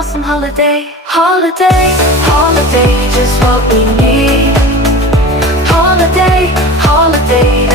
awesome holiday. Holiday, holiday, just what we need. Holiday, holiday,